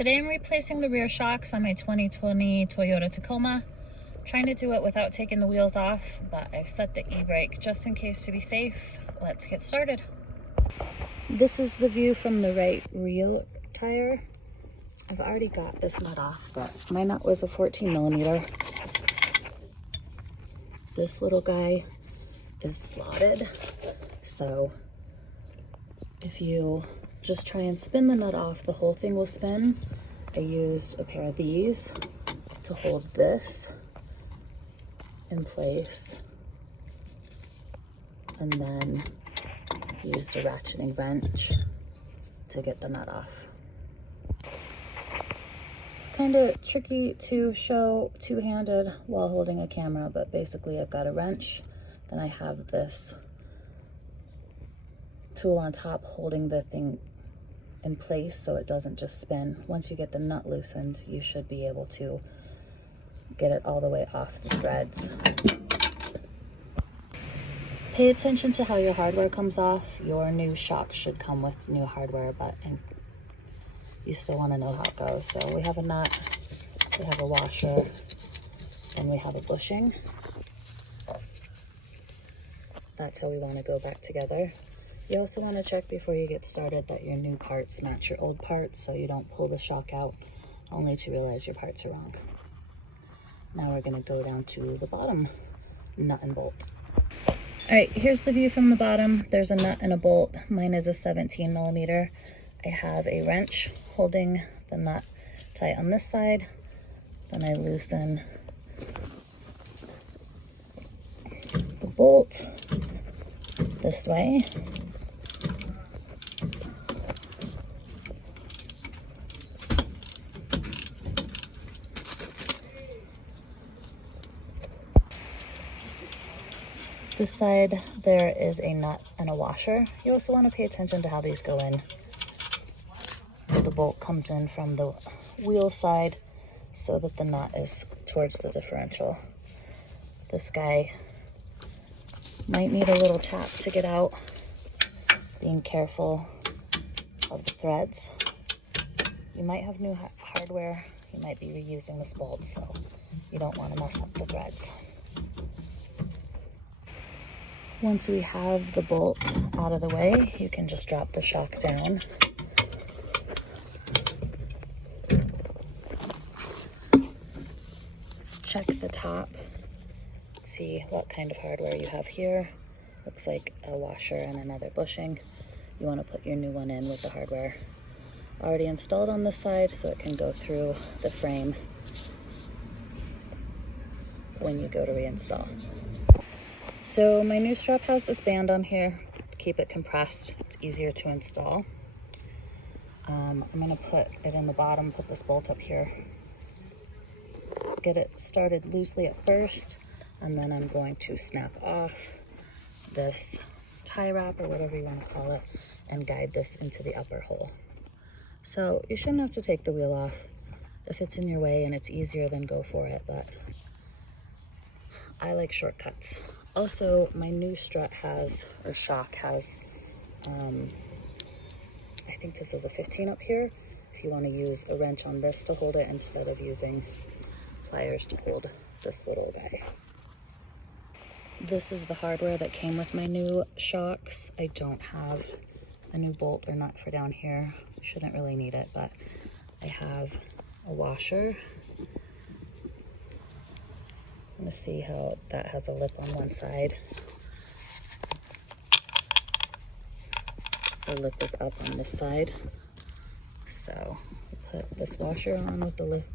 Today I'm replacing the rear shocks on my 2020 Toyota Tacoma. I'm trying to do it without taking the wheels off, but I've set the e-brake just in case to be safe. Let's get started. This is the view from the right rear tire. I've already got this nut off, but my nut was a 14 millimeter. This little guy is slotted, so if you just try and spin the nut off, the whole thing will spin. I used a pair of these to hold this in place, and then used a ratcheting wrench to get the nut off. It's kind of tricky to show two-handed while holding a camera, but basically I've got a wrench, then I have this tool on top holding the thing in place so it doesn't just spin. Once you get the nut loosened, you should be able to get it all the way off the threads. Pay attention to how your hardware comes off. Your new shock should come with new hardware, but you still want to know how it goes. So we have a nut, we have a washer, and we have a bushing. That's how we want to go back together. You also want to check before you get started that your new parts match your old parts, so you don't pull the shock out only to realize your parts are wrong. Now we're going to go down to the bottom nut and bolt. All right, here's the view from the bottom. There's a nut and a bolt. Mine is a 17 millimeter. I have a wrench holding the nut tight on this side. Then I loosen the bolt this way. This side, there is a nut and a washer. You also want to pay attention to how these go in. The bolt comes in from the wheel side so that the nut is towards the differential. This guy might need a little tap to get out. Being careful of the threads. You might have new hardware. You might be reusing this bolt, so you don't want to mess up the threads. Once we have the bolt out of the way, you can just drop the shock down. Check the top, see what kind of hardware you have here. Looks like a washer and another bushing. You want to put your new one in with the hardware already installed on this side so it can go through the frame when you go to reinstall. So my new strap has this band on here to keep it compressed. It's easier to install. I'm going to put it in the bottom, put this bolt up here. Get it started loosely at first, and then I'm going to snap off this tie wrap or whatever you want to call it and guide this into the upper hole. So you shouldn't have to take the wheel off. If it's in your way and it's easier, then go for it, but I like shortcuts. Also, my new strut has, or shock has, I think this is a 15 up here. If you want to use a wrench on this to hold it instead of using pliers to hold this little guy. This is the hardware that came with my new shocks. I don't have a new bolt or nut for down here. Shouldn't really need it, but I have a washer. I'm gonna see how that has a lip on one side. The lip is up on this side. So put this washer on with the lip,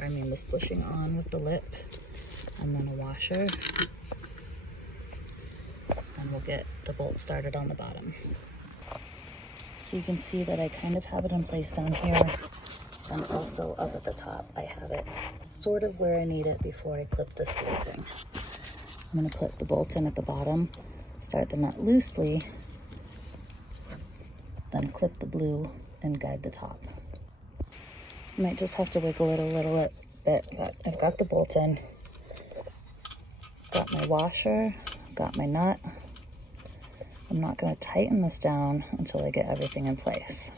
or I mean this bushing on with the lip, and then a washer. And we'll get the bolt started on the bottom. So you can see that I kind of have it in place down here, and also up at the top. I have it sort of where I need it before I clip this blue thing. I'm going to put the bolt in at the bottom, start the nut loosely, then clip the blue and guide the top. Might just have to wiggle it a little bit, but I've got the bolt in, got my washer, got my nut. I'm not going to tighten this down until I get everything in place.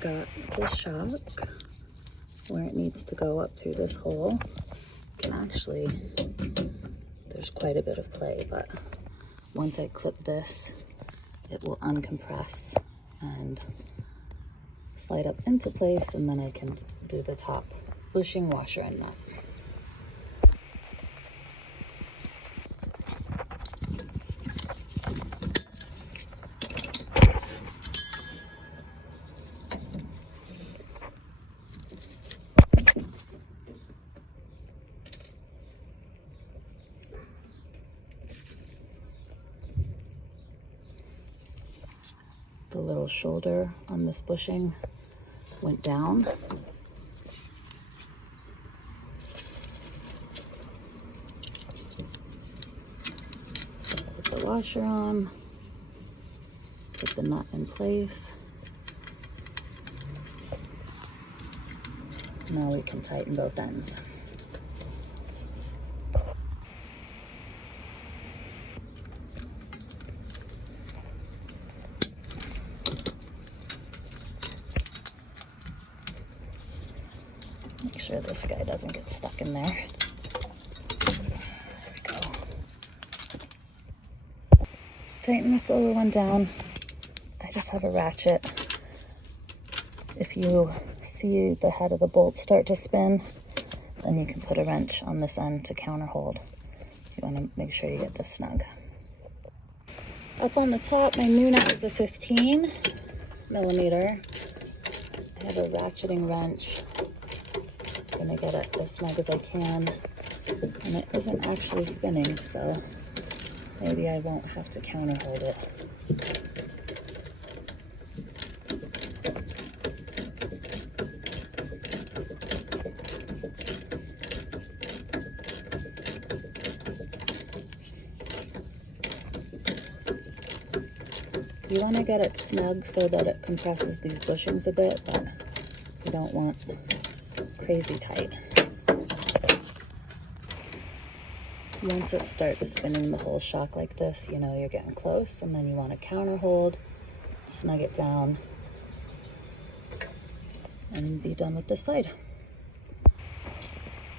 got the shock where it needs to go up through this hole. You can actually, there's quite a bit of play, but once I clip this, it will uncompress and slide up into place, and then I can do the top bushing, washer, and nut. The little shoulder on this bushing went down. Put the washer on, put the nut in place. Now we can tighten both ends. Make sure this guy doesn't get stuck in there. There we go. Tighten this lower one down. I just have a ratchet. If you see the head of the bolt start to spin, then you can put a wrench on this end to counter hold. You want to make sure you get this snug. Up on the top, my new nut is a 15 millimeter. I have a ratcheting wrench. I'm gonna get it as snug as I can, and it isn't actually spinning, so maybe I won't have to counter hold it. You want to get it snug so that it compresses these bushings a bit, but you don't want crazy tight. Once it starts spinning the whole shock like this, you know you're getting close, and then you want to counter hold, snug it down, and be done with this side.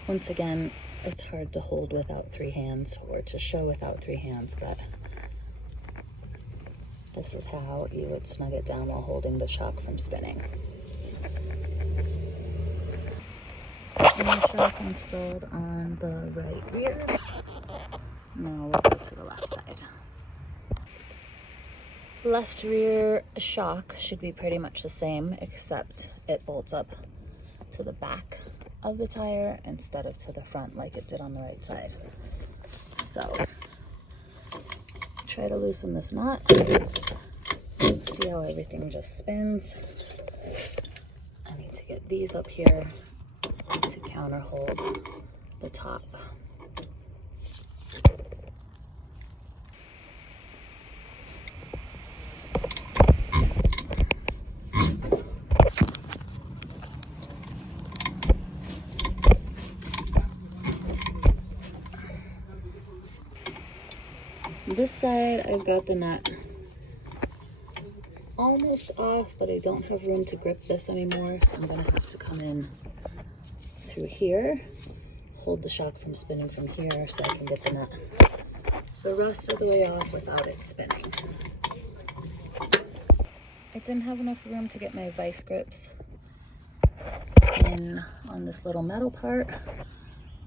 Once again, it's hard to hold without 3 hands, or to show without 3 hands, but this is how you would snug it down while holding the shock from spinning. And the shock installed on the right rear. Now we'll go to the left side. Left rear shock should be pretty much the same, except it bolts up to the back of the tire instead of to the front like it did on the right side. So try to loosen this knot. See how everything just spins. I need to get these up here to counter hold the top. This side, I've got the nut almost off, but I don't have room to grip this anymore, so I'm gonna have to come in through here, hold the shock from spinning from here so I can get the nut the rest of the way off without it spinning. I didn't have enough room to get my vice grips in on this little metal part,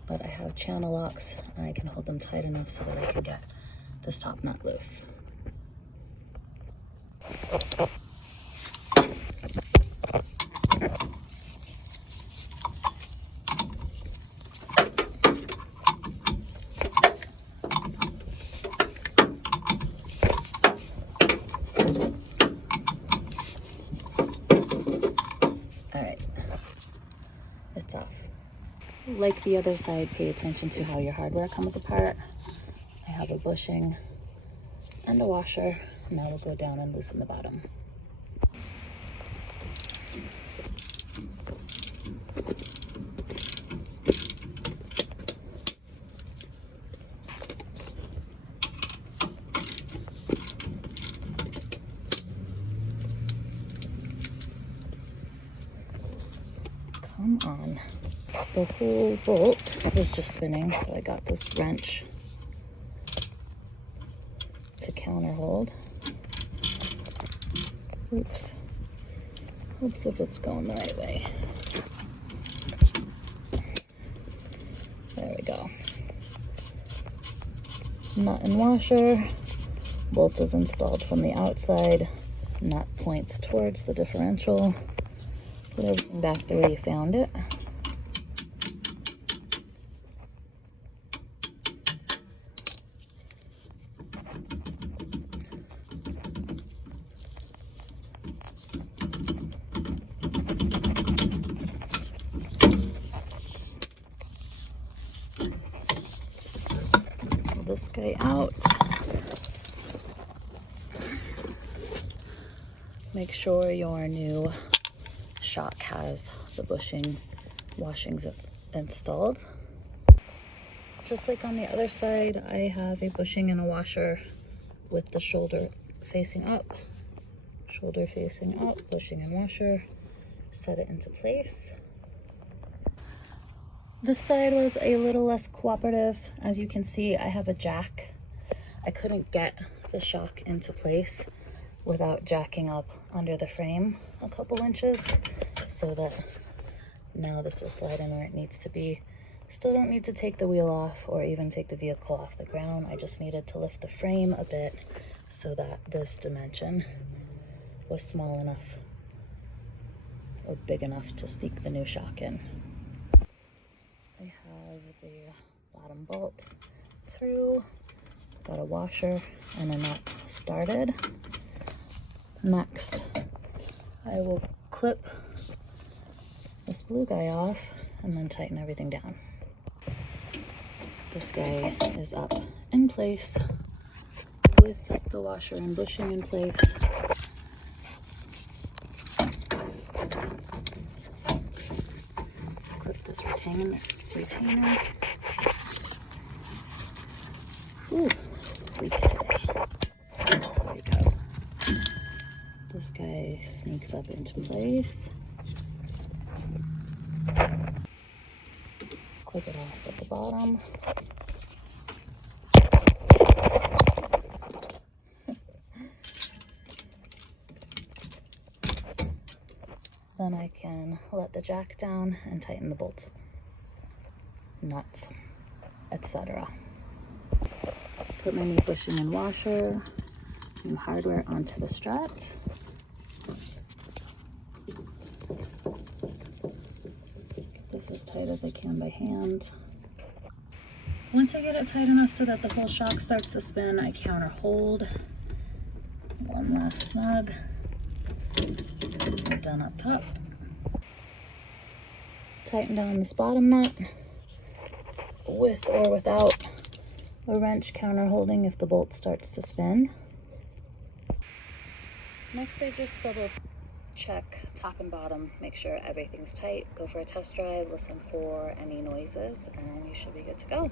but I have channel locks and I can hold them tight enough so that I can get this top nut loose. All right, it's off. Like the other side, pay attention to how your hardware comes apart. I have a bushing and a washer. Now we'll go down and loosen the bottom. Come on. The whole bolt was just spinning, so I got this wrench to counterhold. Oops. Oops, if it's going the right way. There we go. Nut and washer. Bolt is installed from the outside. Nut points towards the differential. Put everything back the way you found it. Pull this guy out. Make sure your new shock has the bushing washings installed. Just like on the other side, I have a bushing and a washer with the shoulder facing up, bushing and washer. Set it into place. This side was a little less cooperative. As you can see, I have a jack. I couldn't get the shock into place without jacking up under the frame a couple inches, so that now this will slide in where it needs to be. Still don't need to take the wheel off or even take the vehicle off the ground. I just needed to lift the frame a bit so that this dimension was small enough or big enough to sneak the new shock in. I have the bottom bolt through, got a washer and a nut started. Next, I will clip this blue guy off and then tighten everything down. This guy is up in place with the washer and bushing in place. Clip this retainer. Ooh, weak today. There we go. This guy sneaks up into place. Clip it off at the bottom. Then I can let the jack down and tighten the bolts, nuts, etc. Put my new bushing and washer and hardware onto the strut. Get this as tight as I can by hand. Once I get it tight enough so that the whole shock starts to spin, I counter hold. One last snug. We're done up top. Tighten down this bottom nut with or without a wrench counter holding if the bolt starts to spin. Next, I just double check top and bottom, make sure everything's tight, go for a test drive, listen for any noises, and you should be good to go.